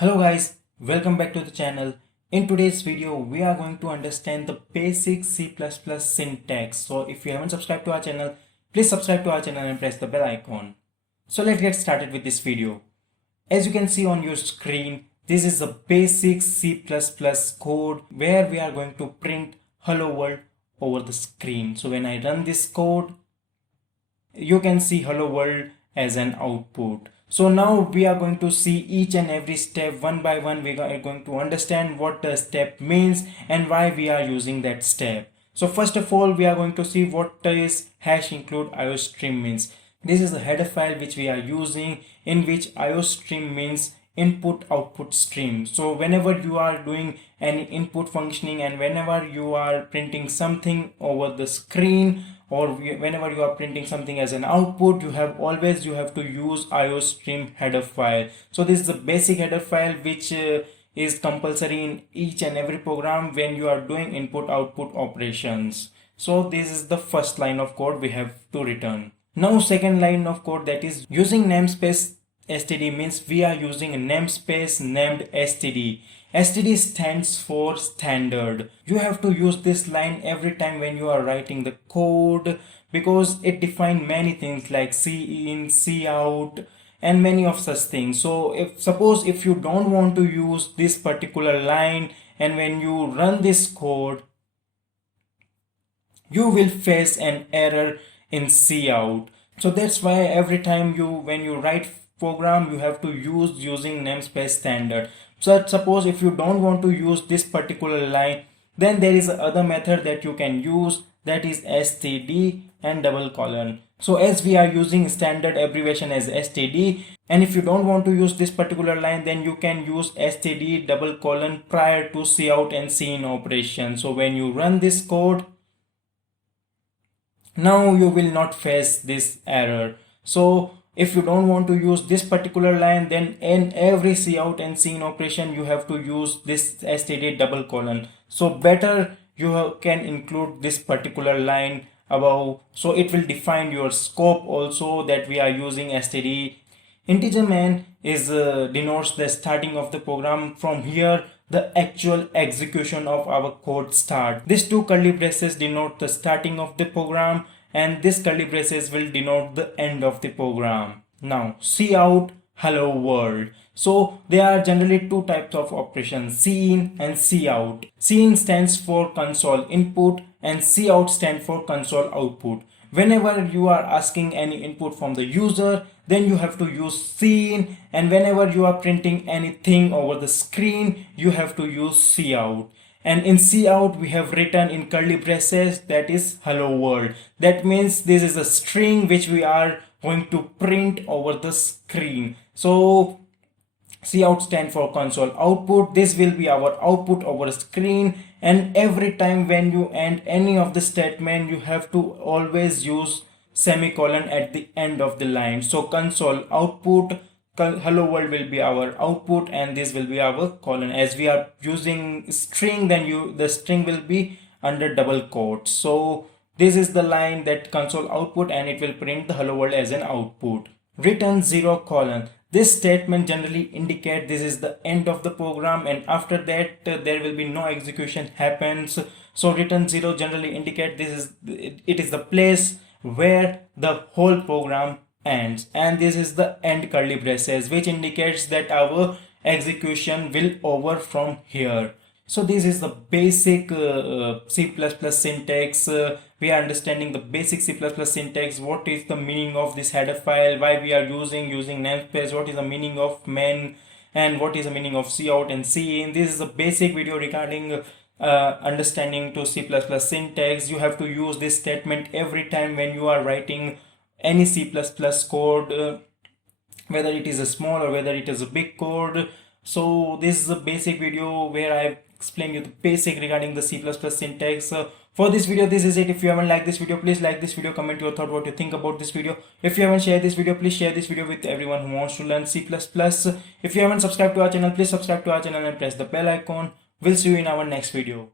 Hello guys, welcome back to the channel. In today's video, we are going to understand the basic C++ syntax. So if you haven't subscribed to our channel, please subscribe to our channel and press the bell icon. So let's get started with this video. As you can see on your screen, this is the basic C++ code where we are going to print hello world over the screen. So when I run this code, you can see hello world as an output. So now we are going to see each and every step one by one. We are going to understand what the step means and why we are using that step. So first of all, we are going to see what is #include iostream means. This is the header file which we are using, in which iostream means input output stream. So whenever you are doing any input functioning and whenever you are printing something over the screen, or whenever you are printing something as an output, you have to use iostream header file. So this is the basic header file which is compulsory in each and every program when you are doing input output operations. So this is the first line of code we have to return. Now second line of code, that is using namespace std, means we are using a namespace named std. std stands for standard. You have to use this line every time when you are writing the code, because it defines many things like cin, cout and many of such things. So if you don't want to use this particular line, and when you run this code, you will face an error in cout. So that's why every time when you write program, you have to use using namespace standard. So suppose if you don't want to use this particular line, then there is another method that you can use, that is std and double colon. So as we are using standard abbreviation as std, and if you don't want to use this particular line, then you can use std double colon prior to cout and cin operation. So when you run this code, now you will not face this error. So if you don't want to use this particular line, then in every cout and cin operation you have to use this std double colon. So better you can include this particular line above, so it will define your scope also, that we are using std. Integer man is denotes the starting of the program. From here the actual execution of our code start. These two curly braces denote the starting of the program, and this curly braces will denote the end of the program. Now cout, hello world. So there are generally two types of operations, cin and cout. Cin stands for console input and cout stands for console output. Whenever you are asking any input from the user, then you have to use cin, and whenever you are printing anything over the screen, you have to use cout. And in cout we have written in curly braces, that is hello world. That means this is a string which we are going to print over the screen. So cout stands for console output. This will be our output over the screen, and every time when you end any of the statement, you have to always use semicolon at the end of the line. So console output, hello world will be our output, and this will be our colon. As we are using string, then the string will be under double quotes. So this is the line, that console output, and it will print the hello world as an output. Return 0 colon. This statement generally indicate this is the end of the program, and after that there will be no execution happens. So return 0 generally indicate it is the place where the whole program ends, and this is the end curly braces, which indicates that our execution will over from here. So this is the basic C++ syntax. We are understanding the basic C++ syntax. What is the meaning of this header file? Why we are using namespace? What is the meaning of main? And what is the meaning of cout and cin? This is a basic video regarding understanding to C++ syntax. You have to use this statement every time when you are writing any C++ code, whether it is a small or whether it is a big code. So this is a basic video where I explain you the basic regarding the C++ syntax. For this video, this is it. If you haven't liked this video, please like this video, comment your thought, what you think about this video. If you haven't shared this video, please share this video with everyone who wants to learn C++. If you haven't subscribed to our channel, please subscribe to our channel and press the bell icon. We'll see you in our next video.